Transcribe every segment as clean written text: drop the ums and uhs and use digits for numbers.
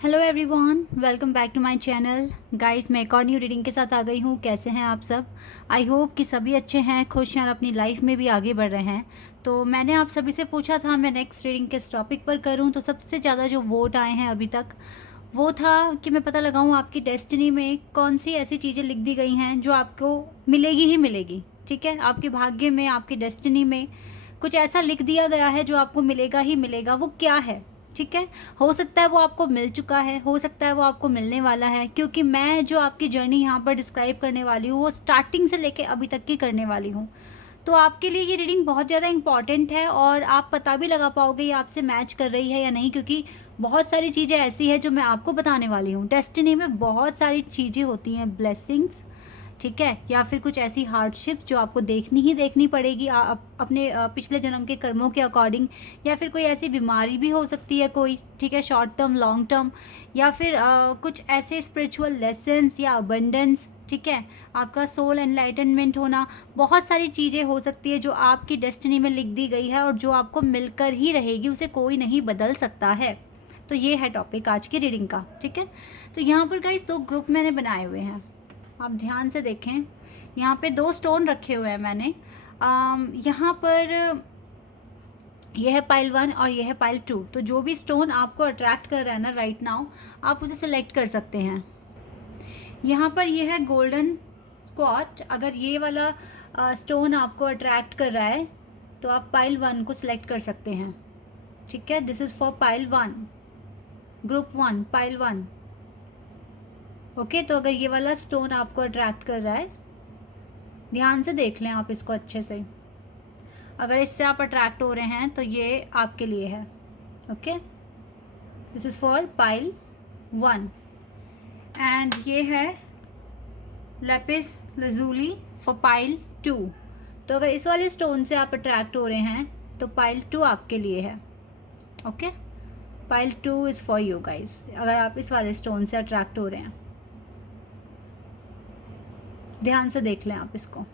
Hello everyone, welcome back to my channel. Guys, मैं एक और न्यू रीडिंग के साथ आ गई हूँ। कैसे हैं आप सब? आई होप कि सभी अच्छे हैं, खुश हैं और अपनी लाइफ में भी आगे बढ़ रहे हैं। तो मैंने आप सभी से पूछा था मैं नेक्स्ट रीडिंग किस टॉपिक पर करूँ, तो सबसे ज़्यादा जो वोट आए हैं अभी तक वो था कि मैं पता लगाऊँ आपकी डेस्टिनी में कौन सी ऐसी चीज़ें लिख दी गई हैं जो आपको मिलेगी ही मिलेगी। ठीक है, आपके भाग्य में, आपकी डेस्टिनी में कुछ ऐसा लिख दिया गया है जो आपको मिलेगा ही मिलेगा। वो क्या है? ठीक है, हो सकता है वो आपको मिल चुका है, हो सकता है वो आपको मिलने वाला है, क्योंकि मैं जो आपकी जर्नी यहाँ पर डिस्क्राइब करने वाली हूँ वो स्टार्टिंग से लेके अभी तक की करने वाली हूँ। तो आपके लिए ये रीडिंग बहुत ज़्यादा इंपॉर्टेंट है और आप पता भी लगा पाओगे ये आपसे मैच कर रही है या नहीं, क्योंकि बहुत सारी चीज़ें ऐसी है जो मैं आपको बताने वाली हूँ। डेस्टिनी में बहुत सारी चीज़ें होती हैं, ब्लेसिंग्स, ठीक है, या फिर कुछ ऐसी हार्डशिप जो आपको देखनी ही देखनी पड़ेगी अपने पिछले जन्म के कर्मों के अकॉर्डिंग, या फिर कोई ऐसी बीमारी भी हो सकती है कोई, ठीक है, शॉर्ट टर्म लॉन्ग टर्म, या फिर कुछ ऐसे स्पिरिचुअल लेसन्स या अबंडेंस, ठीक है, आपका सोल एनलाइटनमेंट होना। बहुत सारी चीज़ें हो सकती है जो आपकी डेस्टिनी में लिख दी गई है और जो आपको मिलकर ही रहेगी, उसे कोई नहीं बदल सकता है। तो ये है टॉपिक आज की रीडिंग का। ठीक है, तो यहाँ पर गाइस 2 ग्रुप मैंने बनाए हुए हैं, आप ध्यान से देखें। यहाँ पे 2 स्टोन रखे हुए हैं मैंने। यहाँ पर यह है पाइल 1 और यह है पाइल 2। तो जो भी स्टोन आपको अट्रैक्ट कर रहा है ना राइट नाउ, आप उसे सेलेक्ट कर सकते हैं। यहाँ पर यह है गोल्डन स्क्वाट। अगर ये वाला स्टोन आपको अट्रैक्ट कर रहा है तो आप पाइल 1 को सिलेक्ट कर सकते हैं। ठीक है, this is for pile 1, group 1, pile 1। Okay, तो अगर ये वाला स्टोन आपको अट्रैक्ट कर रहा है, ध्यान से देख लें आप इसको अच्छे से। अगर इससे आप अट्रैक्ट हो रहे हैं तो ये आपके लिए है। Okay, this is for pile 1। And ये है लेपिस लजूली फॉर पाइल 2। तो अगर इस वाले स्टोन से आप अट्रैक्ट हो रहे हैं तो पाइल 2 आपके लिए है। Okay, pile 2 is for you guys, अगर आप इस वाले स्टोन से अट्रैक्ट हो रहे हैं। ध्यान से देख लें आप इसको।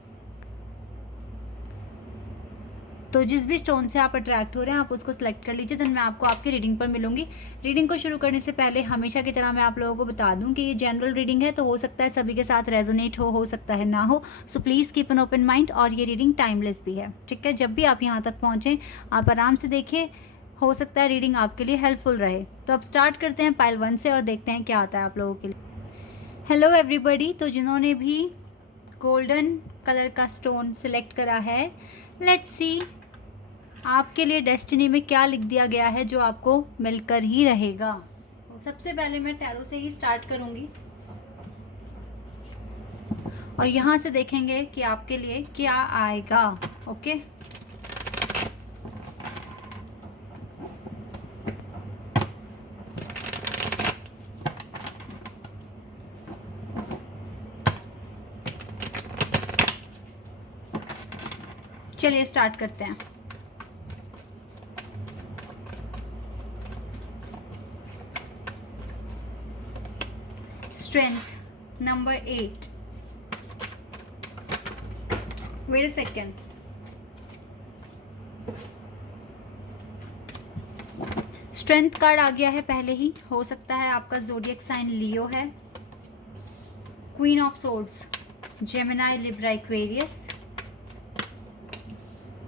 तो जिस भी स्टोन से आप अट्रैक्ट हो रहे हैं आप उसको सिलेक्ट कर लीजिए। देन मैं आपको आपकी रीडिंग पर मिलूंगी। रीडिंग को शुरू करने से पहले हमेशा की तरह मैं आप लोगों को बता दूं कि ये जनरल रीडिंग है, तो हो सकता है सभी के साथ रेजोनेट हो सकता है ना हो। So please keep an open mind. और ये रीडिंग टाइमलेस भी है। ठीक है, जब भी आप यहाँ तक पहुँचें आप आराम से देखिए, हो सकता है रीडिंग आपके लिए हेल्पफुल रहे। तो अब स्टार्ट करते हैं पाइल 1 से और देखते हैं क्या आता है आप लोगों के लिए। हेलो एवरीबडी, तो जिन्होंने भी गोल्डन कलर का स्टोन सिलेक्ट करा है, लेट्स सी आपके लिए डेस्टिनी में क्या लिख दिया गया है जो आपको मिलकर ही रहेगा। सबसे पहले मैं टैरो से ही स्टार्ट करूंगी और यहाँ से देखेंगे कि आपके लिए क्या आएगा। ओके, चलिए स्टार्ट करते हैं। Strength number 8. Wait a second. Strength card आ गया है पहले ही। हो सकता है आपका ज़ोडिएक साइन लियो है। Queen of swords Gemini, Libra, Aquarius.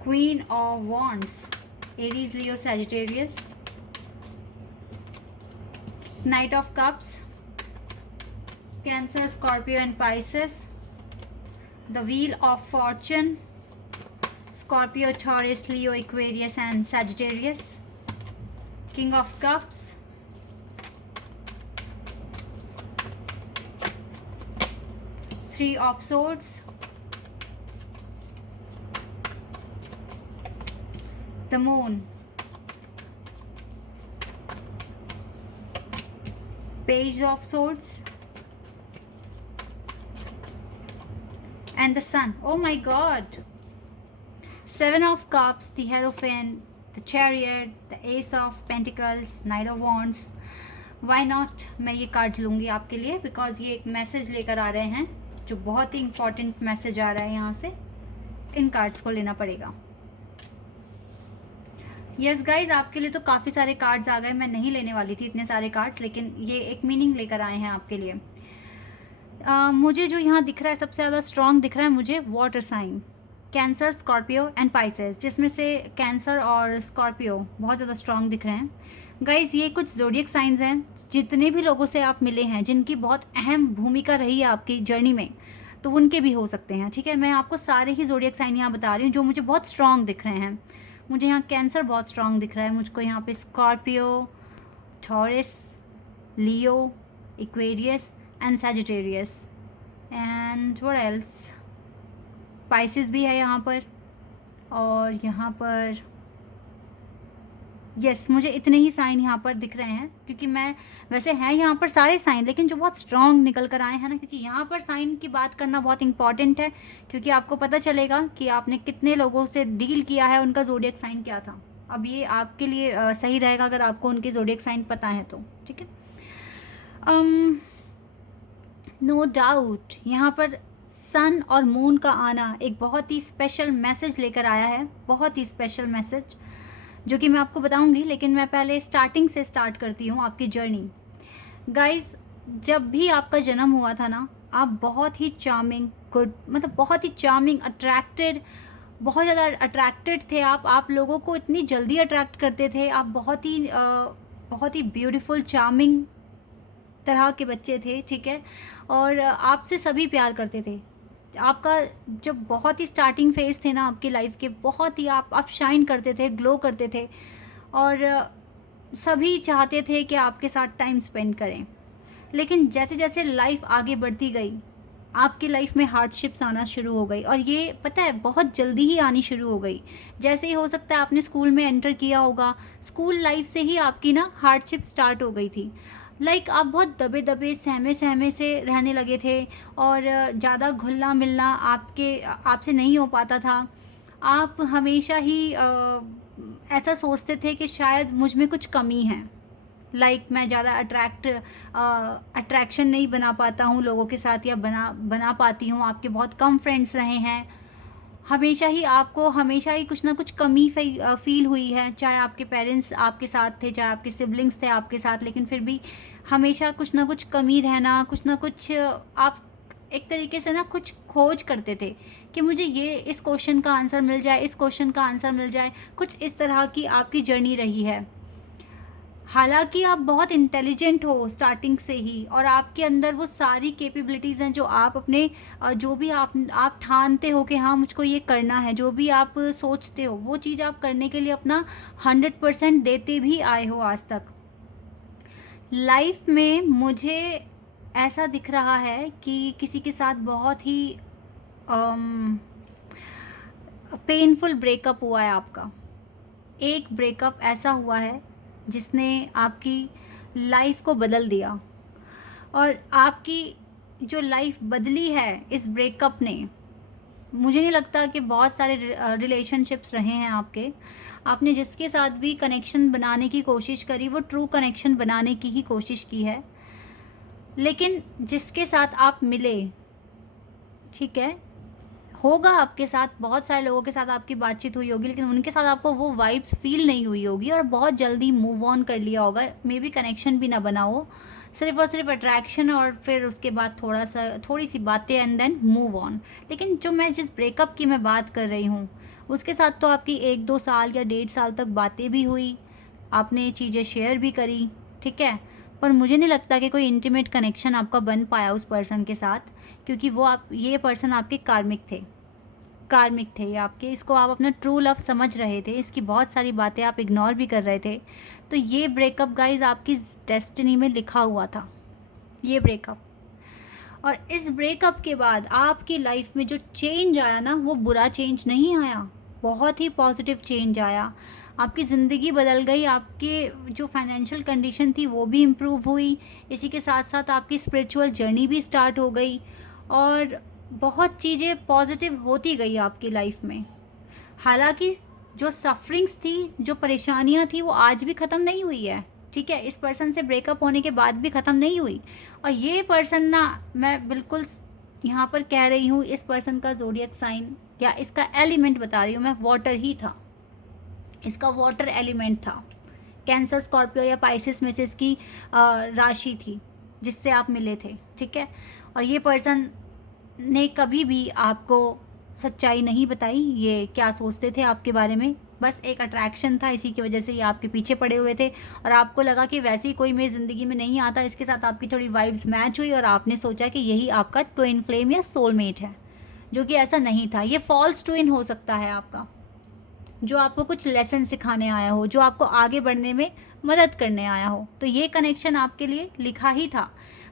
Queen of wands Aries, Leo, Sagittarius. Night of cups Cancer, Scorpio and Pisces. The Wheel of Fortune Scorpio, Taurus, Leo, Aquarius and Sagittarius. King of Cups, Three of Swords, the Moon, Page of Swords and the Sun. Oh my God! Seven of Cups, the Hierophant, the Chariot, the Ace of Pentacles, Knight of Wands. Why not? मैं ये cards लूँगी आपके लिए because ये एक message लेकर आ रहे हैं जो बहुत ही इंपॉर्टेंट मैसेज आ रहा है। यहाँ से इन कार्ड्स को लेना पड़ेगा। यस गाइज, आपके लिए तो काफ़ी सारे कार्ड्स आ गए। मैं नहीं लेने वाली थी इतने सारे कार्ड्स, लेकिन ये एक मीनिंग लेकर आए हैं आपके लिए। मुझे जो यहाँ दिख रहा है सबसे ज़्यादा स्ट्रॉन्ग दिख रहा है मुझे water sign, cancer, Scorpio and Pisces, जिसमें से कैंसर और स्कॉर्पियो बहुत ज़्यादा स्ट्रॉन्ग दिख रहे हैं। गाइज, ये कुछ ज़ोडिएक साइंस हैं, जितने भी लोगों से आप मिले हैं जिनकी बहुत अहम भूमिका रही है आपकी जर्नी में, तो उनके भी हो सकते हैं। ठीक है, मैं आपको सारे ही ज़ोडिएक साइन यहाँ बता रही हूँ जो मुझे बहुत स्ट्रॉन्ग दिख रहे हैं। मुझे यहाँ कैंसर बहुत स्ट्रॉन्ग दिख रहा है, मुझको यहाँ पे Scorpio, taurus, Leo, Aquarius and Sagittarius and what else, Pisces भी है यहाँ पर, और यहाँ पर यस मुझे इतने ही साइन यहाँ पर दिख रहे हैं, क्योंकि मैं वैसे हैं यहाँ पर सारे साइन, लेकिन जो बहुत स्ट्रॉन्ग निकल कर आए हैं ना, क्योंकि यहाँ पर साइन की बात करना बहुत इंपॉर्टेंट है, क्योंकि आपको पता चलेगा कि आपने कितने लोगों से डील किया है, उनका ज़ोडिएक साइन क्या था। अब ये आपके लिए सही रहेगा अगर आपको उनके ज़ोडिएक साइन पता है तो। ठीक है, नो डाउट यहाँ पर सन और मून का आना एक बहुत ही स्पेशल मैसेज लेकर आया है, बहुत ही स्पेशल मैसेज, जो कि मैं आपको बताऊंगी। लेकिन मैं पहले स्टार्टिंग से स्टार्ट करती हूँ आपकी जर्नी। गाइस, जब भी आपका जन्म हुआ था ना, आप बहुत ही चार्मिंग, गुड, मतलब बहुत ही चार्मिंग, अट्रैक्टेड, बहुत ज़्यादा अट्रैक्टेड थे आप लोगों को इतनी जल्दी अट्रैक्ट करते थे। आप बहुत ही ब्यूटीफुल, चार्मिंग तरह के बच्चे थे। ठीक है, और आपसे सभी प्यार करते थे। आपका जब बहुत ही स्टार्टिंग फेज़ थे ना आपकी लाइफ के, बहुत ही आप शाइन करते थे, ग्लो करते थे, और सभी चाहते थे कि आपके साथ टाइम स्पेंड करें। लेकिन जैसे जैसे लाइफ आगे बढ़ती गई, आपकी लाइफ में हार्डशिप्स आना शुरू हो गई, और ये पता है बहुत जल्दी ही आनी शुरू हो गई। जैसे ही हो सकता है आपने स्कूल में एंटर किया होगा, स्कूल लाइफ से ही आपकी ना हार्डशिप स्टार्ट हो गई थी। आप बहुत दबे दबे, सहमे सहमे से रहने लगे थे, और ज़्यादा घुलना मिलना आपसे नहीं हो पाता था। आप हमेशा ही ऐसा सोचते थे कि शायद मुझ में कुछ कमी है, मैं ज़्यादा अट्रैक्शन नहीं बना पाता हूँ लोगों के साथ, या बना पाती हूँ। आपके बहुत कम फ्रेंड्स रहे हैं, हमेशा ही कुछ ना कुछ कमी फील हुई है। चाहे आपके पेरेंट्स आपके साथ थे, चाहे आपके सिबलिंग्स थे आपके साथ, लेकिन फिर भी हमेशा कुछ ना कुछ कमी रहना, कुछ ना कुछ आप एक तरीके से ना कुछ खोज करते थे कि मुझे ये इस क्वेश्चन का आंसर मिल जाए, इस क्वेश्चन का आंसर मिल जाए। कुछ इस तरह की आपकी जर्नी रही है। हालांकि आप बहुत इंटेलिजेंट हो स्टार्टिंग से ही, और आपके अंदर वो सारी कैपेबिलिटीज़ हैं जो आप अपने जो भी आप ठानते हो कि हाँ मुझको ये करना है, जो भी आप सोचते हो वो चीज़ आप करने के लिए अपना 100% देते भी आए हो आज तक। लाइफ में मुझे ऐसा दिख रहा है कि किसी के साथ बहुत ही पेनफुल ब्रेकअप हुआ है आपका। एक ब्रेकअप ऐसा हुआ है जिसने आपकी लाइफ को बदल दिया, और आपकी जो लाइफ बदली है इस ब्रेकअप ने, मुझे नहीं लगता कि बहुत सारे रिलेशनशिप्स रहे हैं आपने जिसके साथ भी कनेक्शन बनाने की कोशिश करी, वो ट्रू कनेक्शन बनाने की ही कोशिश की है। लेकिन जिसके साथ आप मिले, ठीक है, होगा आपके साथ, बहुत सारे लोगों के साथ आपकी बातचीत हुई होगी, लेकिन उनके साथ आपको वो वाइब्स फील नहीं हुई होगी, और बहुत जल्दी मूव ऑन कर लिया होगा। मे बी कनेक्शन भी ना बना हो, सिर्फ और सिर्फ अट्रैक्शन, और फिर उसके बाद थोड़ी सी बातें एंड देन मूव ऑन। लेकिन जिस ब्रेकअप की मैं बात कर रही हूँ, उसके साथ तो आपकी 1-2 साल या 1.5 साल तक बातें भी हुई, आपने चीज़ें शेयर भी करी, ठीक है, पर मुझे नहीं लगता कि कोई इंटीमेट कनेक्शन आपका बन पाया उस पर्सन के साथ, क्योंकि ये पर्सन आपके कार्मिक थे आपके। इसको आप अपना ट्रू लव समझ रहे थे, इसकी बहुत सारी बातें आप इग्नोर भी कर रहे थे। तो ये ब्रेकअप गाइज आपकी डेस्टिनी में लिखा हुआ था, ये ब्रेकअप। और इस ब्रेकअप के बाद आपकी लाइफ में जो चेंज आया ना, वो बुरा चेंज नहीं आया, बहुत ही पॉजिटिव चेंज आया। आपकी ज़िंदगी बदल गई, आपके जो फाइनेंशियल कंडीशन थी वो भी इम्प्रूव हुई, इसी के साथ साथ आपकी स्पिरिचुअल जर्नी भी स्टार्ट हो गई, और बहुत चीज़ें पॉजिटिव होती गई आपकी लाइफ में। हालांकि जो सफरिंग्स थी, जो परेशानियां थी, वो आज भी ख़त्म नहीं हुई है, ठीक है, इस पर्सन से ब्रेकअप होने के बाद भी ख़त्म नहीं हुई। और ये पर्सन ना, मैं बिल्कुल यहाँ पर कह रही हूँ, इस पर्सन का ज़ोडिएक साइन या इसका एलिमेंट बता रही हूँ मैं, वाटर ही था। इसका वाटर एलिमेंट था। कैंसर, स्कॉर्पियो या पाइसिस में से इसकी राशि थी जिससे आप मिले थे, ठीक है। और ये पर्सन ने कभी भी आपको सच्चाई नहीं बताई, ये क्या सोचते थे आपके बारे में, बस एक अट्रैक्शन था, इसी की वजह से ये आपके पीछे पड़े हुए थे। और आपको लगा कि वैसे ही कोई मेरी ज़िंदगी में नहीं आता, इसके साथ आपकी थोड़ी वाइब्स मैच हुई और आपने सोचा कि यही आपका ट्विन फ्लेम या सोलमेट है, जो कि ऐसा नहीं था। ये फॉल्स ट्विन हो सकता है आपका, जो आपको कुछ लेसन सिखाने आया हो, जो आपको आगे बढ़ने में मदद करने आया हो। तो ये कनेक्शन आपके लिए लिखा ही था।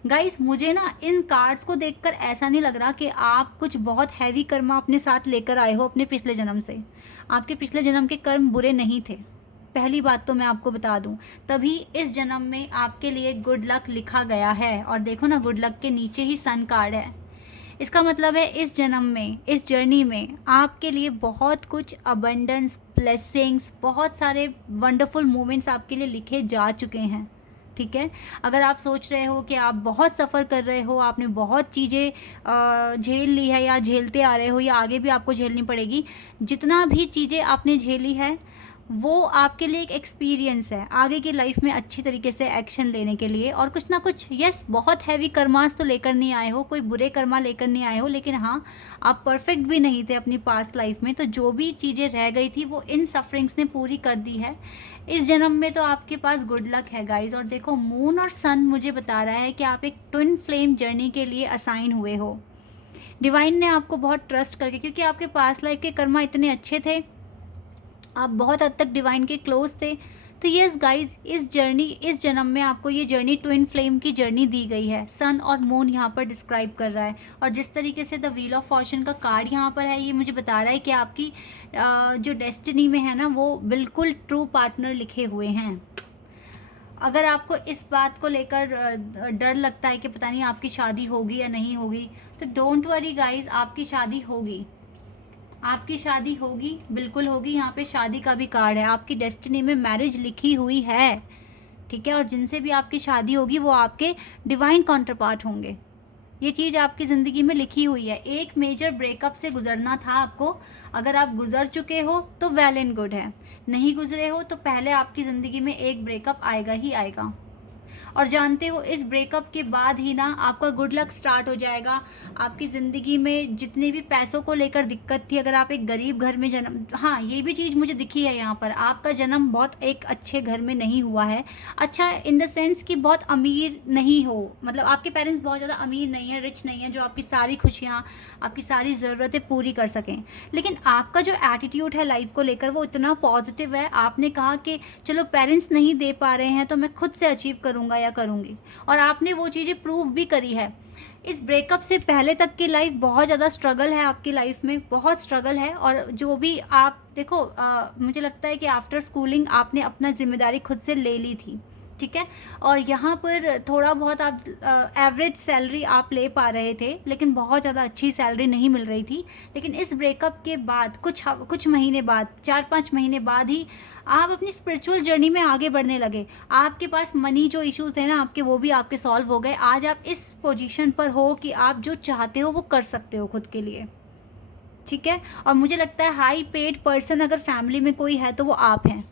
गाइस, मुझे ना इन कार्ड्स को देखकर ऐसा नहीं लग रहा कि आप कुछ बहुत हैवी कर्म अपने साथ लेकर आए हो अपने पिछले जन्म से। आपके पिछले जन्म के कर्म बुरे नहीं थे, पहली बात तो मैं आपको बता दूं। तभी इस जन्म में आपके लिए गुड लक लिखा गया है। और देखो ना, गुड लक के नीचे ही सन कार्ड है। इसका मतलब है इस जन्म में, इस जर्नी में आपके लिए बहुत कुछ अबंडेंस, ब्लेसिंग्स, बहुत सारे वंडरफुल मोमेंट्स आपके लिए लिखे जा चुके हैं, ठीक है। अगर आप सोच रहे हो कि आप बहुत सफ़र कर रहे हो, आपने बहुत चीज़ें झेल ली है या झेलते आ रहे हो या आगे भी आपको झेलनी पड़ेगी, जितना भी चीज़ें आपने झेली है वो आपके लिए एक एक्सपीरियंस है आगे की लाइफ में अच्छी तरीके से एक्शन लेने के लिए। और कुछ ना कुछ, यस, बहुत हैवी कर्मास तो लेकर नहीं आए हो, कोई बुरे कर्मा लेकर नहीं आए हो, लेकिन हाँ, आप परफेक्ट भी नहीं थे अपनी पास्ट लाइफ में। तो जो भी चीज़ें रह गई थी वो इन सफरिंग्स ने पूरी कर दी है इस जन्म में। तो आपके पास गुड लक है गाइज। और देखो, मून और सन मुझे बता रहा है कि आप एक ट्विन फ्लेम जर्नी के लिए असाइन हुए हो। डिवाइन ने आपको बहुत ट्रस्ट करके, क्योंकि आपके पास्ट लाइफ के कर्मा इतने अच्छे थे, आप बहुत हद तक डिवाइन के क्लोज थे। तो यस गाइज, इस जन्म में आपको ये जर्नी ट्विन फ्लेम की जर्नी दी गई है। सन और मून यहाँ पर डिस्क्राइब कर रहा है। और जिस तरीके से द व्हील ऑफ फॉर्चून का कार्ड यहाँ पर है, ये मुझे बता रहा है कि आपकी जो डेस्टिनी में है ना, वो बिल्कुल ट्रू पार्टनर लिखे हुए हैं। अगर आपको इस बात को लेकर डर लगता है कि पता नहीं आपकी शादी होगी या नहीं होगी, तो डोंट वरी गाइज, आपकी शादी होगी। आपकी शादी होगी, बिल्कुल होगी। यहाँ पे शादी का भी कार्ड है, आपकी डेस्टिनी में मैरिज लिखी हुई है, ठीक है। और जिनसे भी आपकी शादी होगी वो आपके डिवाइन काउंटरपार्ट होंगे। ये चीज़ आपकी ज़िंदगी में लिखी हुई है। एक मेजर ब्रेकअप से गुजरना था आपको। अगर आप गुजर चुके हो तो वेल एंड गुड है, नहीं गुजरे हो तो पहले आपकी ज़िंदगी में एक ब्रेकअप आएगा ही आएगा। और जानते हो, इस ब्रेकअप के बाद ही ना आपका गुड लक स्टार्ट हो जाएगा। आपकी ज़िंदगी में जितने भी पैसों को लेकर दिक्कत थी, अगर आप एक गरीब घर में जन्म, हाँ, ये भी चीज़ मुझे दिखी है यहाँ पर, आपका जन्म बहुत एक अच्छे घर में नहीं हुआ है। अच्छा इन द सेंस कि बहुत अमीर नहीं हो, मतलब आपके पेरेंट्स बहुत ज़्यादा अमीर नहीं है, रिच नहीं है, जो आपकी सारी खुशियाँ, आपकी सारी ज़रूरतें पूरी कर सकें। लेकिन आपका जो एटीट्यूड है लाइफ को लेकर वो इतना पॉजिटिव है। आपने कहा कि चलो पेरेंट्स नहीं दे पा रहे हैं तो मैं खुद से अचीव करूँगा या करूँगी, और आपने वो चीज़ें प्रूव भी करी है। इस ब्रेकअप से पहले तक की लाइफ बहुत ज़्यादा स्ट्रगल है आपकी लाइफ में, बहुत स्ट्रगल है। और जो भी आप देखो, मुझे लगता है कि आफ्टर स्कूलिंग आपने अपना जिम्मेदारी खुद से ले ली थी, ठीक है। और यहाँ पर थोड़ा बहुत आप एवरेज सैलरी आप ले पा रहे थे, लेकिन बहुत ज़्यादा अच्छी सैलरी नहीं मिल रही थी। लेकिन इस ब्रेकअप के बाद कुछ महीने बाद, 4-5 महीने बाद ही आप अपनी स्पिरिचुअल जर्नी में आगे बढ़ने लगे। आपके पास मनी जो इश्यूज थे ना आपके, वो भी आपके सॉल्व हो गए। आज आप इस पोजीशन पर हो कि आप जो चाहते हो वो कर सकते हो खुद के लिए, ठीक है। और मुझे लगता है हाई पेड पर्सन अगर फैमिली में कोई है तो वो आप हैं।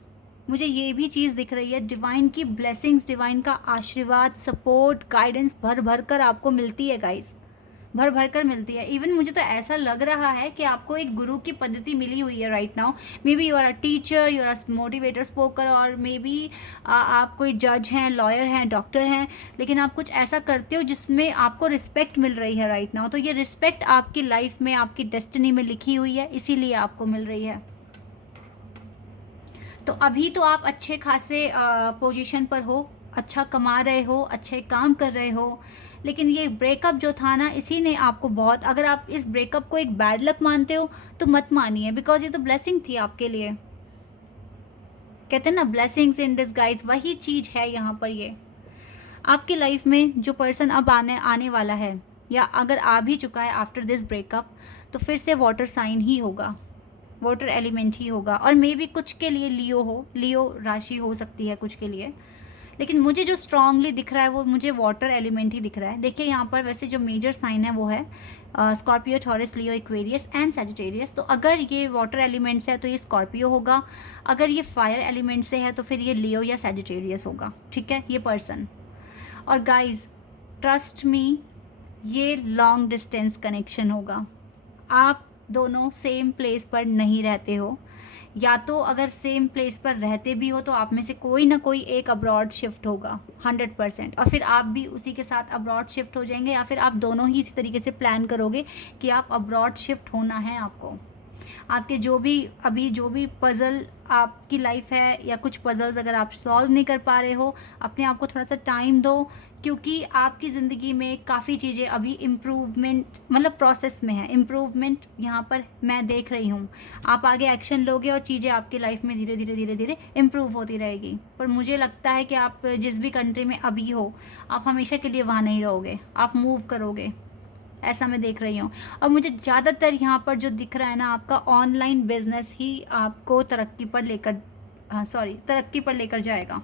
मुझे ये भी चीज़ दिख रही है, डिवाइन की ब्लेसिंग्स, डिवाइन का आशीर्वाद, सपोर्ट, गाइडेंस भर भर कर आपको मिलती है गाइस, भर भर कर मिलती है। इवन मुझे तो ऐसा लग रहा है कि आपको एक गुरु की पद्धति मिली हुई है right now. May be you are a teacher, you are a motivator, speaker, और मे बी आप कोई जज हैं, लॉयर हैं, डॉक्टर हैं, लेकिन आप कुछ ऐसा करते हो जिसमें आपको रिस्पेक्ट मिल रही है राइट नाउ। तो ये रिस्पेक्ट आपकी लाइफ में, आपकी डेस्टिनी में लिखी हुई है, इसीलिए आपको मिल रही है। तो अभी तो आप अच्छे खासे पोजीशन पर हो, अच्छा कमा रहे हो, अच्छे काम कर रहे हो, लेकिन ये ब्रेकअप जो था ना, इसी ने आपको बहुत, अगर आप इस ब्रेकअप को एक बैड लक मानते हो तो मत मानिए, बिकॉज ये तो ब्लेसिंग थी आपके लिए। कहते हैं ना, ब्लेसिंग्स इन डिस्गाइज, वही चीज़ है यहाँ पर। ये आपकी लाइफ में जो पर्सन अब आने वाला है, या अगर आ भी चुका है आफ्टर दिस ब्रेकअप, तो फिर से वाटर साइन ही होगा, वाटर एलिमेंट ही होगा। और मे बी कुछ के लिए लियो हो, लियो राशि हो सकती है कुछ के लिए, लेकिन मुझे जो स्ट्रांगली दिख रहा है वो मुझे वाटर एलिमेंट ही दिख रहा है। देखिए यहाँ पर वैसे जो मेजर साइन है वो है Scorpio, taurus, Leo, Aquarius and Sagittarius. तो अगर ये वाटर एलिमेंट से है तो ये स्कॉर्पियो होगा, अगर ये फायर एलिमेंट से है तो फिर ये लियो या सजिटेरियस होगा। ठीक है, ये पर्सन। और गाइज ट्रस्ट मी, ये लॉन्ग डिस्टेंस कनेक्शन होगा। आप दोनों सेम प्लेस पर नहीं रहते हो, या तो अगर सेम प्लेस पर रहते भी हो तो आप में से कोई ना कोई एक अब्रॉड शिफ्ट होगा 100%, और फिर आप भी उसी के साथ अब्रॉड शिफ्ट हो जाएंगे, या फिर आप दोनों ही इसी तरीके से प्लान करोगे कि आप अब्रॉड शिफ्ट होना है आपको। आपके जो भी पज़ल आपकी लाइफ है, या कुछ पज़ल्स अगर आप सॉल्व नहीं कर पा रहे हो, अपने आप को थोड़ा सा टाइम दो, क्योंकि आपकी ज़िंदगी में काफ़ी चीज़ें अभी इम्प्रूवमेंट मतलब प्रोसेस में है। इम्प्रूवमेंट यहाँ पर मैं देख रही हूँ। आप आगे एक्शन लोगे और चीज़ें आपकी लाइफ में धीरे धीरे धीरे धीरे इम्प्रूव होती रहेगी। पर मुझे लगता है कि आप जिस भी कंट्री में अभी हो, आप हमेशा के लिए वहाँ नहीं रहोगे, आप मूव करोगे, ऐसा मैं देख रही हूँ। और मुझे ज़्यादातर यहाँ पर जो दिख रहा है ना, आपका ऑनलाइन बिजनेस ही आपको तरक्की पर लेकर जाएगा।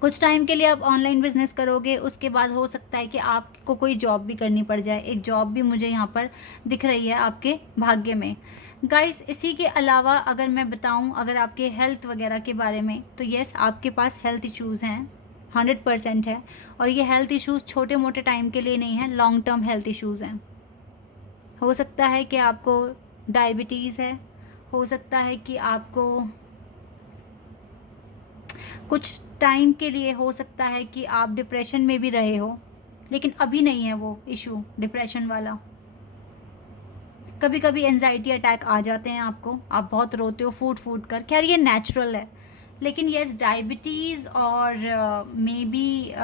कुछ टाइम के लिए आप ऑनलाइन बिजनेस करोगे, उसके बाद हो सकता है कि आपको कोई जॉब भी करनी पड़ जाए। एक जॉब भी मुझे यहाँ पर दिख रही है आपके भाग्य में। गाइस इसी के अलावा अगर मैं बताऊँ अगर आपके हेल्थ वगैरह के बारे में, तो येस आपके पास हेल्थ इश्यूज़ हैं, 100% है। और ये हेल्थ इश्यूज़ छोटे मोटे टाइम के लिए नहीं है, लॉन्ग टर्म हेल्थ इश्यूज़ हैं। हो सकता है कि आपको डायबिटीज़ है, हो सकता है कि आपको कुछ टाइम के लिए हो सकता है कि आप डिप्रेशन में भी रहे हो, लेकिन अभी नहीं है वो इशू डिप्रेशन वाला। कभी कभी एंजाइटी अटैक आ जाते हैं आपको, आप बहुत रोते हो फूट फूट कर, खैर ये नेचुरल है। लेकिन यस डायबिटीज़ और मे बी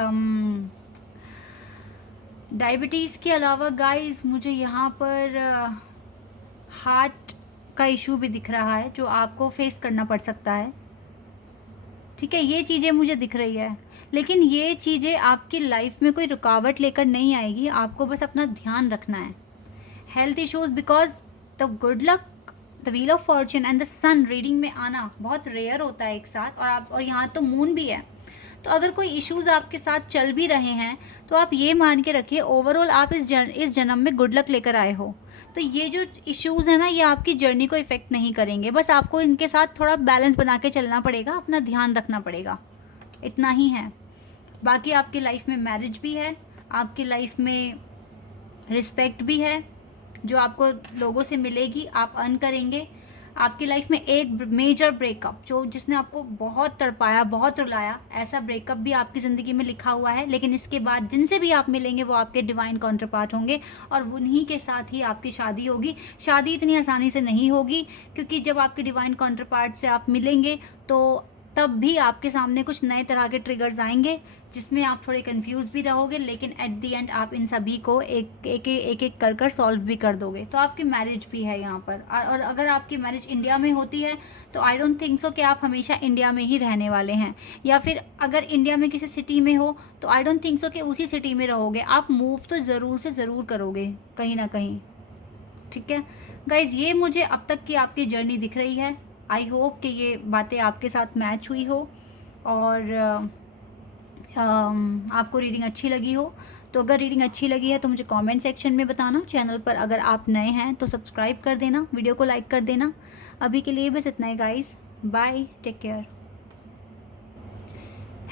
डायबिटीज़ के अलावा गाइस मुझे यहाँ पर हार्ट का इशू भी दिख रहा है जो आपको फेस करना पड़ सकता है। ठीक है, ये चीज़ें मुझे दिख रही है, लेकिन ये चीज़ें आपकी लाइफ में कोई रुकावट लेकर नहीं आएगी। आपको बस अपना ध्यान रखना है। Health issues because the good luck, the wheel of fortune and the sun reading में आना बहुत रेयर होता है एक साथ, और यहाँ तो मून भी है। तो अगर कोई इश्यूज आपके साथ चल भी रहे हैं तो आप ये मान के रखिए ओवरऑल आप इस जन्म में गुड लक लेकर आए हो। तो ये जो इश्यूज़ है ना, ये आपकी जर्नी को इफ़ेक्ट नहीं करेंगे, बस आपको इनके साथ थोड़ा बैलेंस बना के चलना पड़ेगा, अपना ध्यान रखना पड़ेगा, इतना ही है। बाकी आपकी लाइफ में मैरिज भी है, आपकी लाइफ में रिस्पेक्ट भी है जो आपको लोगों से मिलेगी, आप अर्न करेंगे। आपकी लाइफ में एक मेजर ब्रेकअप जो जिसने आपको बहुत तड़पाया, बहुत रुलाया, ऐसा ब्रेकअप भी आपकी ज़िंदगी में लिखा हुआ है। लेकिन इसके बाद जिनसे भी आप मिलेंगे वो आपके डिवाइन काउंटरपार्ट होंगे, और उन्हीं के साथ ही आपकी शादी होगी। शादी इतनी आसानी से नहीं होगी, क्योंकि जब आपके डिवाइन काउंटरपार्ट से आप मिलेंगे तो तब भी आपके सामने कुछ नए तरह के ट्रिगर्स आएंगे जिसमें आप थोड़े कंफ्यूज भी रहोगे, लेकिन एट द एंड आप इन सभी को एक कर सॉल्व भी कर दोगे। तो आपकी मैरिज भी है यहाँ पर, और अगर आपकी मैरिज इंडिया में होती है तो आई डोंट थिंक सो कि आप हमेशा इंडिया में ही रहने वाले हैं, या फिर अगर इंडिया में किसी सिटी में हो तो आई डोंट थिंक सो कि उसी सिटी में रहोगे, आप मूव तो ज़रूर से ज़रूर करोगे कहीं ना कहीं। ठीक है गाइज, ये मुझे अब तक की आपकी जर्नी दिख रही है। आई होप कि ये बातें आपके साथ मैच हुई हो और आपको रीडिंग अच्छी लगी हो। तो अगर रीडिंग अच्छी लगी है तो मुझे कमेंट सेक्शन में बताना। चैनल पर अगर आप नए हैं तो सब्सक्राइब कर देना, वीडियो को लाइक कर देना। अभी के लिए बस इतना ही guys, bye, take care.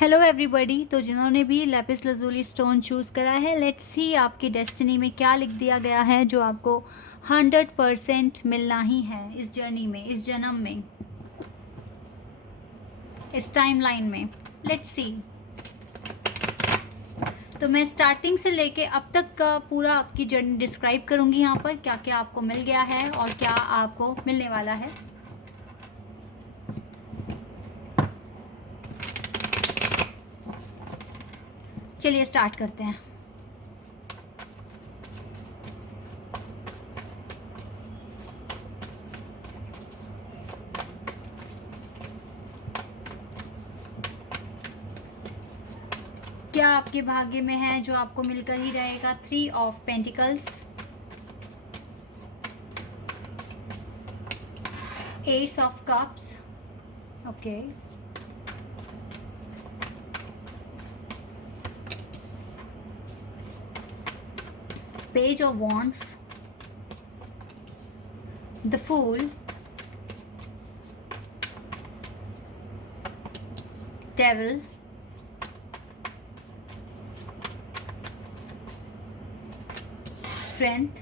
Hello everybody, तो जिन्होंने भी लैपिस लज़ूली स्टोन चूज़ करा है, लेट्स सी आपकी डेस्टिनी में क्या लिख दिया गया है जो आपको 100% मिलना ही है इस जर्नी में, इस जन्म में, इस टाइमलाइन में। Let's see. तो मैं स्टार्टिंग से लेके अब तक का पूरा आपकी जर्नी डिस्क्राइब करूँगी यहाँ पर, क्या क्या आपको मिल गया है और क्या आपको मिलने वाला है। चलिए स्टार्ट करते हैं। क्या आपके भाग्य में है जो आपको मिलकर ही रहेगा? 3 of pentacles, S of cups, okay, Page of Wands, the Fool, Devil, Strength,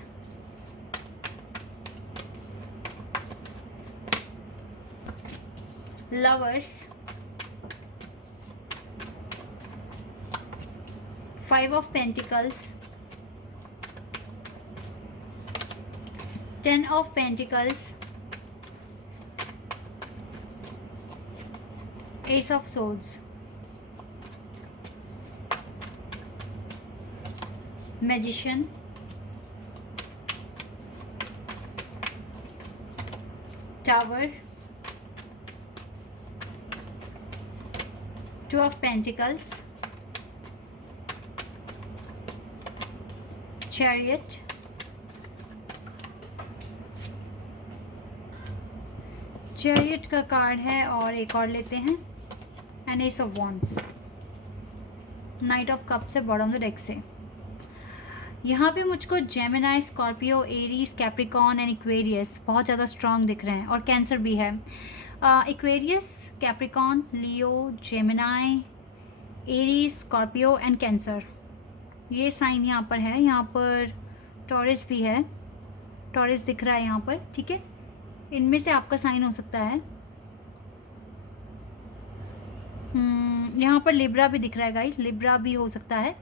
Lovers, Five of Pentacles, Ten of Pentacles, Ace of Swords, Magician, Tower, Two of Pentacles, Chariot, chariot का कार्ड है और एक और लेते हैं, and S of wands, night of cup से bottom of the deck से। यहाँ पे मुझको Gemini, Scorpio, Aries, Capricorn and Aquarius बहुत ज़्यादा स्ट्रॉन्ग दिख रहे हैं, और कैंसर भी है। Aquarius, Capricorn, Leo, Gemini, Aries, Scorpio and cancer, ये साइन यहाँ पर है। यहाँ पर टॉरस भी है, टॉरस दिख रहा है यहाँ पर, ठीक है। इनमें से आपका साइन हो सकता है। यहाँ पर लिब्रा भी दिख रहा है गाइस, लिब्रा भी हो सकता है।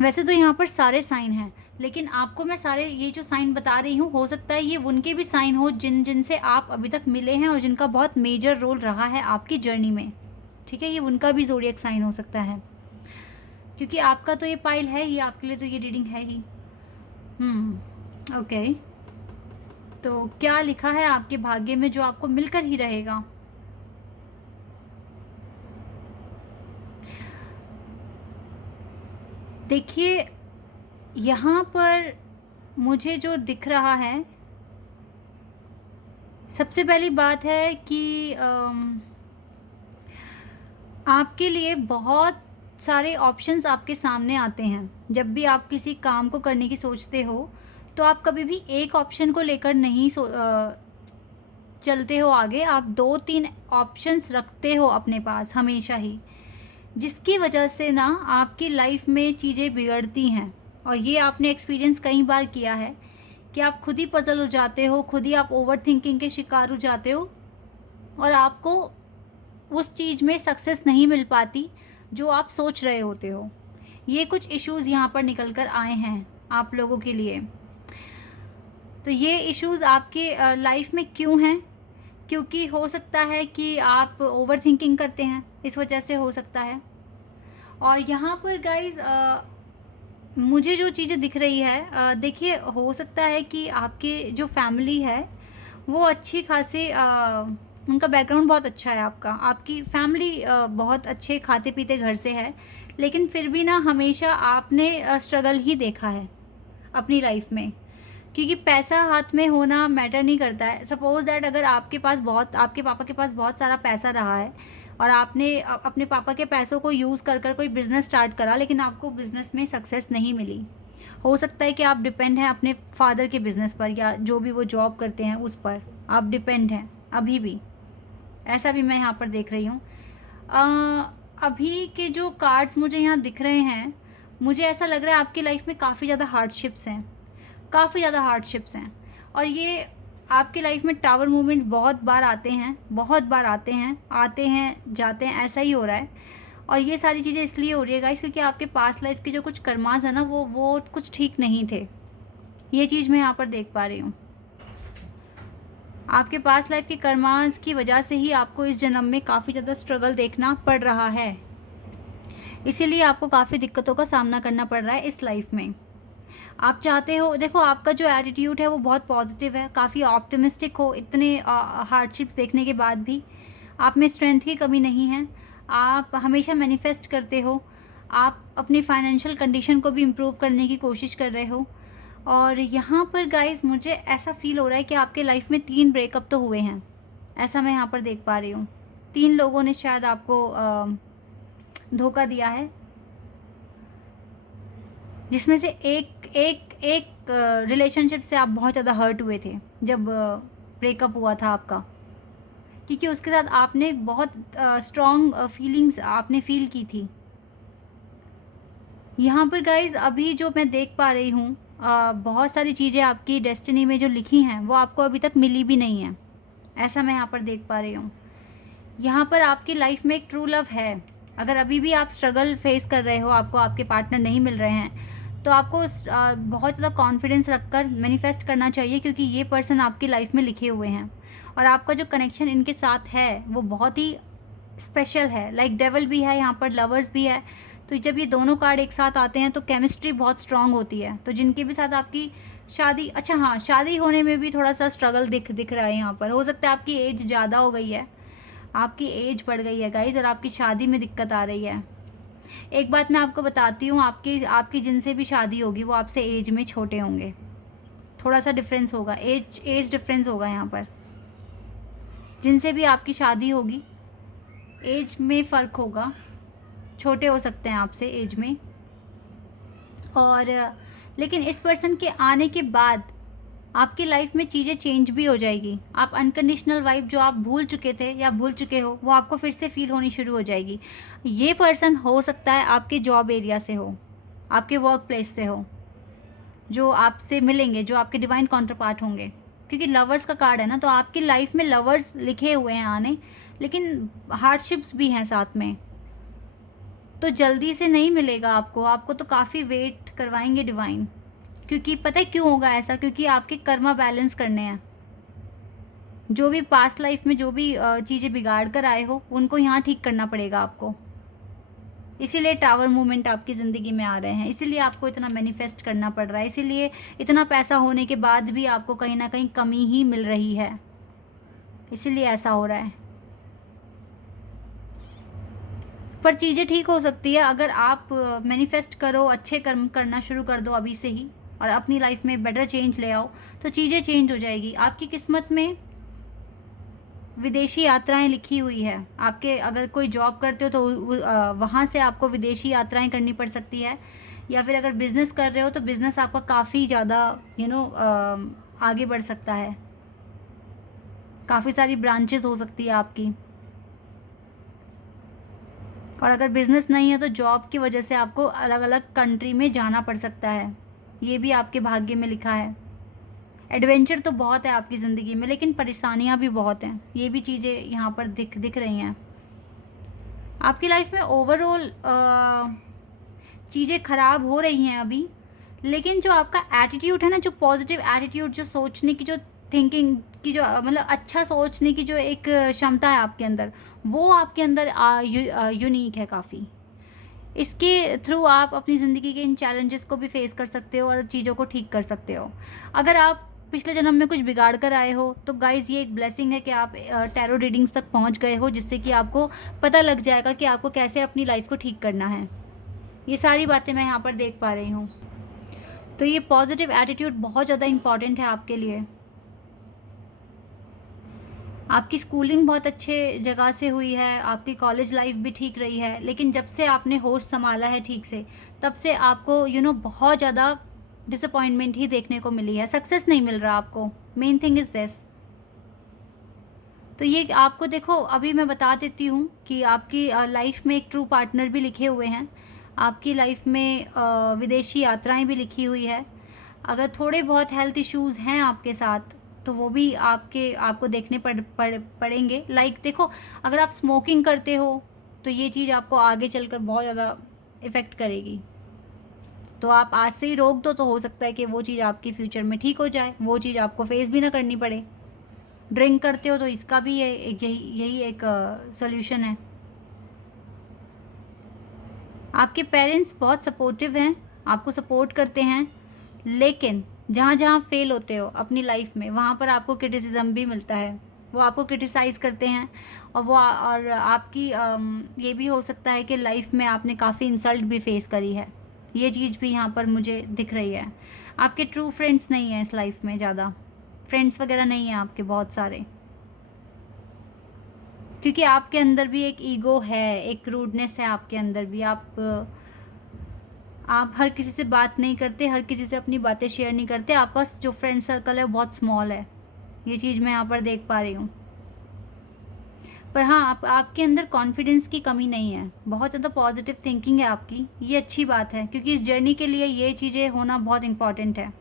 वैसे तो यहाँ पर सारे साइन हैं, लेकिन आपको मैं सारे ये जो साइन बता रही हूँ, हो सकता है ये उनके भी साइन हो जिनसे आप अभी तक मिले हैं और जिनका बहुत मेजर रोल रहा है आपकी जर्नी में, ठीक है। ये उनका भी ज़ोडिएक साइन हो सकता है, क्योंकि आपका तो ये पाइल है ही, आपके लिए तो ये रीडिंग है ही। ओके, तो क्या लिखा है आपके भाग्य में जो आपको मिलकर ही रहेगा? देखिए, यहाँ पर मुझे जो दिख रहा है, सबसे पहली बात है कि आपके लिए बहुत सारे ऑप्शंस आपके सामने आते हैं। जब भी आप किसी काम को करने की सोचते हो, तो आप कभी भी एक ऑप्शन को लेकर नहीं चलते हो आगे, आप 2-3 ऑप्शंस रखते हो अपने पास हमेशा ही, जिसकी वजह से ना आपकी लाइफ में चीज़ें बिगड़ती हैं। और ये आपने एक्सपीरियंस कई बार किया है कि आप खुद ही पजल हो जाते हो, खुद ही आप ओवर थिंकिंग के शिकार हो जाते हो, और आपको उस चीज़ में सक्सेस नहीं मिल पाती जो आप सोच रहे होते हो। ये कुछ इश्यूज़ यहाँ पर निकल कर आए हैं आप लोगों के लिए। तो ये इश्यूज़ आपके लाइफ में क्यों हैं? क्योंकि हो सकता है कि आप ओवर थिंकिंग करते हैं, इस वजह से हो सकता है। और यहाँ पर गाइज़ मुझे जो चीज़ें दिख रही है, देखिए, हो सकता है कि आपके जो फैमिली है वो अच्छी खासी उनका बैकग्राउंड बहुत अच्छा है, आपकी फैमिली बहुत अच्छे खाते पीते घर से है, लेकिन फिर भी ना हमेशा आपने स्ट्रगल ही देखा है अपनी लाइफ में, क्योंकि पैसा हाथ में होना मैटर नहीं करता है। सपोज़ दैट अगर आपके पापा के पास बहुत सारा पैसा रहा है और आपने अपने पापा के पैसों को यूज़ कर कोई बिज़नेस स्टार्ट करा, लेकिन आपको बिज़नेस में सक्सेस नहीं मिली, हो सकता है कि आप डिपेंड हैं अपने फादर के बिज़नेस पर, या जो भी वो जॉब करते हैं उस पर आप डिपेंड हैं अभी भी। ऐसा भी मैं यहाँ पर देख रही हूँ। अभी के जो कार्ड्स मुझे यहाँ दिख रहे हैं, मुझे ऐसा लग रहा है आपकी लाइफ में काफ़ी ज़्यादा हार्डशिप्स हैं, और ये आपकी लाइफ में टावर मूवमेंट्स बहुत बार आते हैं जाते हैं, ऐसा ही हो रहा है। और ये सारी चीज़ें इसलिए हो रही है गाइस, क्योंकि आपके पास लाइफ के जो कुछ कर्मास है ना, वो कुछ ठीक नहीं थे। ये चीज़ मैं यहाँ पर देख पा रही हूँ। आपके पास लाइफ के कर्मास की वजह से ही आपको इस जन्म में काफ़ी ज़्यादा स्ट्रगल देखना पड़ रहा है, इसीलिए आपको काफ़ी दिक्कतों का सामना करना पड़ रहा है इस लाइफ में। आप चाहते हो, देखो, आपका जो एटीट्यूड है वो बहुत पॉजिटिव है, काफ़ी ऑप्टिमिस्टिक हो, इतने हार्डशिप्स देखने के बाद भी आप में स्ट्रेंथ की कमी नहीं है। आप हमेशा मैनिफेस्ट करते हो, आप अपनी फाइनेंशियल कंडीशन को भी इम्प्रूव करने की कोशिश कर रहे हो। और यहाँ पर गाइस मुझे ऐसा फील हो रहा है कि आपके लाइफ में 3 ब्रेकअप तो हुए हैं, ऐसा मैं यहाँ पर देख पा रही हूँ। 3 लोगों ने शायद आपको धोखा दिया है। जिसमें से एक एक एक रिलेशनशिप से आप बहुत ज़्यादा हर्ट हुए थे जब ब्रेकअप हुआ था आपका, क्योंकि उसके साथ आपने बहुत स्ट्रॉन्ग फीलिंग्स आपने फील की थी। यहाँ पर गाइज़ अभी जो मैं देख पा रही हूँ, बहुत सारी चीज़ें आपकी डेस्टिनी में जो लिखी हैं वो आपको अभी तक मिली भी नहीं हैं, ऐसा मैं यहाँ पर देख पा रही हूँ। यहाँ पर आपकी लाइफ में एक ट्रू लव है। अगर अभी भी आप स्ट्रगल फेस कर रहे हो, आपको आपके पार्टनर नहीं मिल रहे हैं, तो आपको बहुत ज़्यादा कॉन्फिडेंस रखकर मैनिफेस्ट करना चाहिए, क्योंकि ये पर्सन आपकी लाइफ में लिखे हुए हैं और आपका जो कनेक्शन इनके साथ है वो बहुत ही स्पेशल है। लाइक डेवल भी है यहाँ पर, लवर्स भी है। तो जब ये दोनों कार्ड एक साथ आते हैं तो केमिस्ट्री बहुत स्ट्रांग होती है। तो जिनके भी साथ आपकी शादी, अच्छा हाँ, शादी होने में भी थोड़ा सा स्ट्रगल दिख रहा है यहाँ पर। हो सकता है आपकी एज ज़्यादा हो गई है, आपकी एज बढ़ गई है गाइज, और आपकी शादी में दिक्कत आ रही है। एक बात मैं आपको बताती हूँ, आपकी आपकी जिनसे भी शादी होगी वो आपसे एज में छोटे होंगे। थोड़ा सा डिफरेंस होगा, एज डिफरेंस होगा यहाँ पर। जिनसे भी आपकी शादी होगी एज में फ़र्क होगा, छोटे हो सकते हैं आपसे एज में। और लेकिन इस पर्सन के आने के बाद आपकी लाइफ में चीज़ें चेंज भी हो जाएगी। आप अनकंडीशनल वाइब जो आप भूल चुके थे या भूल चुके हो, वो आपको फिर से फील होनी शुरू हो जाएगी। ये पर्सन हो सकता है आपके जॉब एरिया से हो, आपके वर्क प्लेस से हो, जो आपसे मिलेंगे, जो आपके डिवाइन काउंटर पार्ट होंगे, क्योंकि लवर्स का कार्ड है ना। तो आपकी लाइफ में लवर्स लिखे हुए हैं आने, लेकिन हार्डशिप्स भी हैं साथ में। तो जल्दी से नहीं मिलेगा आपको तो काफ़ी वेट करवाएंगे डिवाइन। क्योंकि पता है क्यों होगा ऐसा? क्योंकि आपके कर्मा बैलेंस करने हैं। जो भी पास्ट लाइफ में जो भी चीज़ें बिगाड़ कर आए हो, उनको यहाँ ठीक करना पड़ेगा आपको। इसीलिए टावर मूवमेंट आपकी ज़िंदगी में आ रहे हैं, इसीलिए आपको इतना मैनिफेस्ट करना पड़ रहा है, इसीलिए इतना पैसा होने के बाद भी आपको कहीं ना कहीं कमी ही मिल रही है, इसीलिए ऐसा हो रहा है। पर चीज़ें ठीक हो सकती है अगर आप मैनिफेस्ट करो, अच्छे कर्म करना शुरू कर दो अभी से ही, और अपनी लाइफ में बेटर चेंज ले आओ, तो चीज़ें चेंज हो जाएगी। आपकी किस्मत में विदेशी यात्राएं लिखी हुई है। आपके अगर कोई जॉब करते हो तो वहाँ से आपको विदेशी यात्राएं करनी पड़ सकती है, या फिर अगर बिज़नेस कर रहे हो तो बिज़नेस आपका काफ़ी ज़्यादा आगे बढ़ सकता है। काफ़ी सारी ब्रांचेस हो सकती है आपकी। और अगर बिज़नेस नहीं है तो जॉब की वजह से आपको अलग अलग कंट्री में जाना पड़ सकता है, ये भी आपके भाग्य में लिखा है। एडवेंचर तो बहुत है आपकी ज़िंदगी में, लेकिन परेशानियां भी बहुत हैं, ये भी चीज़ें यहाँ पर दिख रही हैं। आपकी लाइफ में ओवरऑल चीज़ें ख़राब हो रही हैं अभी, लेकिन जो आपका एटीट्यूड है ना, जो पॉजिटिव एटीट्यूड, जो सोचने की, जो थिंकिंग की, जो मतलब अच्छा सोचने की जो एक क्षमता है आपके अंदर, वो आपके अंदर यूनिक है काफ़ी। इसके थ्रू आप अपनी ज़िंदगी के इन चैलेंजेस को भी फेस कर सकते हो और चीज़ों को ठीक कर सकते हो। अगर आप पिछले जन्म में कुछ बिगाड़ कर आए हो तो गाइज़ ये एक ब्लेसिंग है कि आप टैरो रीडिंग्स तक पहुंच गए हो, जिससे कि आपको पता लग जाएगा कि आपको कैसे अपनी लाइफ को ठीक करना है। ये सारी बातें मैं यहाँ पर देख पा रही हूँ। तो ये पॉजिटिव एटीट्यूड बहुत ज़्यादा इम्पॉर्टेंट है आपके लिए। आपकी स्कूलिंग बहुत अच्छे जगह से हुई है, आपकी कॉलेज लाइफ भी ठीक रही है, लेकिन जब से आपने होश संभाला है ठीक से, तब से आपको बहुत ज़्यादा डिसअपॉइंटमेंट ही देखने को मिली है, सक्सेस नहीं मिल रहा आपको। Main thing is this. तो ये आपको देखो, अभी मैं बता देती हूँ कि आपकी लाइफ में एक ट्रू पार्टनर भी लिखे हुए हैं, आपकी लाइफ में विदेशी यात्राएं भी लिखी हुई है। अगर थोड़े बहुत हेल्थ इश्यूज़ हैं आपके साथ तो वो भी आपको देखने पड़ेंगे। लाइक देखो, अगर आप स्मोकिंग करते हो तो ये चीज़ आपको आगे चलकर बहुत ज़्यादा इफ़ेक्ट करेगी। तो आप आज से ही रोक दो तो हो सकता है कि वो चीज़ आपकी फ्यूचर में ठीक हो जाए, वो चीज़ आपको फेस भी ना करनी पड़े। ड्रिंक करते हो तो इसका भी यही एक सोल्यूशन है। आपके पेरेंट्स बहुत सपोर्टिव हैं, आपको सपोर्ट करते हैं, लेकिन जहाँ जहाँ फेल होते हो अपनी लाइफ में, वहाँ पर आपको क्रिटिसिज्म भी मिलता है। वो आपको क्रिटिसाइज़ करते हैं, और आपकी ये भी हो सकता है कि लाइफ में आपने काफ़ी इंसल्ट भी फेस करी है। ये चीज़ भी यहाँ पर मुझे दिख रही है। आपके ट्रू फ्रेंड्स नहीं हैं इस लाइफ में, ज़्यादा फ्रेंड्स वगैरह नहीं हैं आपके बहुत सारे, क्योंकि आपके अंदर भी एक ईगो है, एक रूडनेस है आपके अंदर भी। आप हर किसी से बात नहीं करते, हर किसी से अपनी बातें शेयर नहीं करते, आपका जो फ्रेंड सर्कल है वो बहुत स्मॉल है। ये चीज़ मैं यहाँ पर देख पा रही हूँ। पर हाँ, आपके अंदर कॉन्फिडेंस की कमी नहीं है, बहुत ज़्यादा पॉजिटिव थिंकिंग है आपकी। ये अच्छी बात है, क्योंकि इस जर्नी के लिए ये चीज़ें होना बहुत इम्पॉर्टेंट है।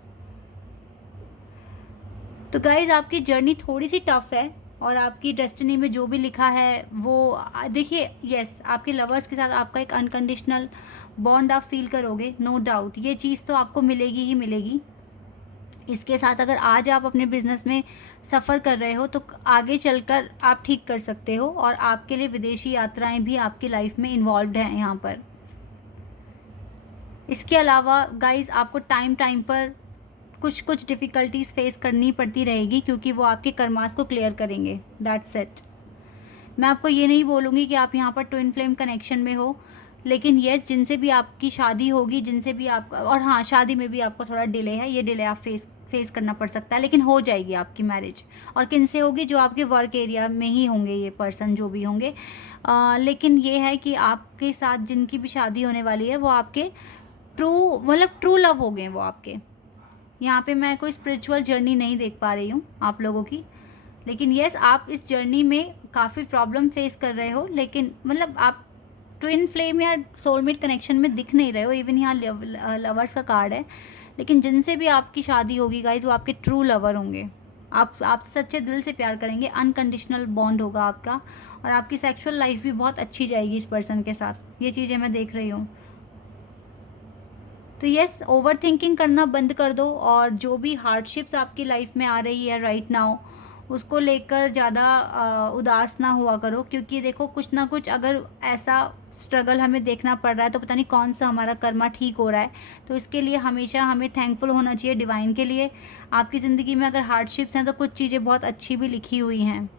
तो गाइज़, आपकी जर्नी थोड़ी सी टफ है, और आपकी डेस्टिनी में जो भी लिखा है वो देखिए, यस, आपके लवर्स के साथ आपका एक अनकंडीशनल बॉन्ड आप फील करोगे, नो डाउट। ये चीज़ तो आपको मिलेगी ही मिलेगी। इसके साथ अगर आज आप अपने बिजनेस में सफ़र कर रहे हो तो आगे चलकर आप ठीक कर सकते हो, और आपके लिए विदेशी यात्राएं भी आपकी लाइफ में इन्वॉल्व हैं यहाँ पर। इसके अलावा गाइस, आपको टाइम टाइम पर कुछ कुछ डिफ़िकल्टीज़ फेस करनी पड़ती रहेगी, क्योंकि वो आपके कर्मास को क्लियर करेंगे। That's it. मैं आपको ये नहीं बोलूँगी कि आप यहाँ पर ट्विन फ्लेम कनेक्शन में हो, लेकिन येस, जिनसे भी आपकी शादी होगी, जिनसे भी आप, और हाँ, शादी में भी आपको थोड़ा डिले है, ये डिले आप फेस करना पड़ सकता है, लेकिन हो जाएगी आपकी मैरिज। और किन से होगी? जो आपके वर्क एरिया में ही होंगे ये पर्सन, जो भी होंगे। लेकिन ये है कि आपके साथ जिनकी भी शादी होने वाली है वो आपके ट्रू लव हो गए वो आपके। यहाँ पे मैं कोई स्पिरिचुअल जर्नी नहीं देख पा रही हूँ आप लोगों की, लेकिन येस, आप इस जर्नी में काफ़ी प्रॉब्लम फेस कर रहे हो, लेकिन मतलब आप ट्विन फ्लेम या सोलमेट कनेक्शन में दिख नहीं रहे हो। इवन यहाँ लवर्स का कार्ड है, लेकिन जिनसे भी आपकी शादी होगी गाइज, वो आपके ट्रू लवर होंगे। आप सच्चे दिल से प्यार करेंगे, अनकंडीशनल बॉन्ड होगा आपका, और आपकी सेक्सुअल लाइफ भी बहुत अच्छी जाएगी इस पर्सन के साथ। ये चीज़ें मैं देख रही हूँ। तो यस, ओवर थिंकिंग करना बंद कर दो, और जो भी हार्डशिप्स आपकी लाइफ में आ रही है राइट नाउ, उसको लेकर ज़्यादा उदास ना हुआ करो, क्योंकि देखो, कुछ ना कुछ अगर ऐसा स्ट्रगल हमें देखना पड़ रहा है तो पता नहीं कौन सा हमारा कर्मा ठीक हो रहा है। तो इसके लिए हमेशा हमें थैंकफुल होना चाहिए डिवाइन के लिए। आपकी ज़िंदगी में अगर हार्डशिप्स हैं तो कुछ चीज़ें बहुत अच्छी भी लिखी हुई हैं।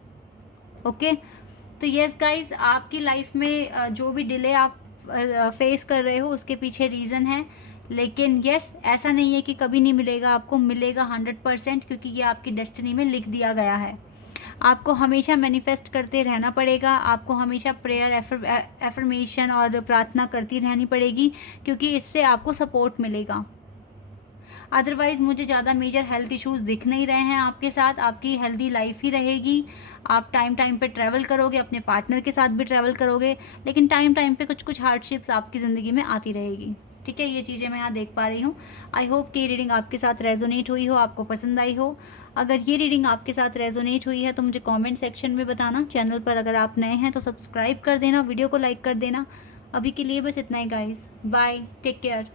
ओके, तो यस गाइज, आपकी लाइफ में जो भी डिले आप फेस कर रहे हो उसके पीछे रीज़न है, लेकिन यस, ऐसा नहीं है कि कभी नहीं मिलेगा, आपको मिलेगा 100%, क्योंकि ये आपकी डेस्टिनी में लिख दिया गया है। आपको हमेशा मैनिफेस्ट करते रहना पड़ेगा, आपको हमेशा प्रेयर, एफर्मेशन और प्रार्थना करती रहनी पड़ेगी, क्योंकि इससे आपको सपोर्ट मिलेगा। अदरवाइज़ मुझे ज़्यादा मेजर हेल्थ इश्यूज़ दिख नहीं रहे हैं आपके साथ। आपकी हेल्दी लाइफ ही रहेगी, आप टाइम टाइम पे ट्रैवल करोगे, अपने पार्टनर के साथ भी ट्रैवल करोगे, लेकिन टाइम टाइम पे कुछ कुछ हार्डशिप्स आपकी ज़िंदगी में आती रहेगी। ठीक है, ये चीज़ें मैं यहाँ देख पा रही हूँ। आई होप कि रीडिंग आपके साथ रेजोनेट हुई हो, आपको पसंद आई हो। अगर ये रीडिंग आपके साथ रेजोनेट हुई है तो मुझे कमेंट सेक्शन में बताना। चैनल पर अगर आप नए हैं तो सब्सक्राइब कर देना, वीडियो को लाइक कर देना। अभी के लिए बस इतना ही गाइस, बाय, टेक केयर।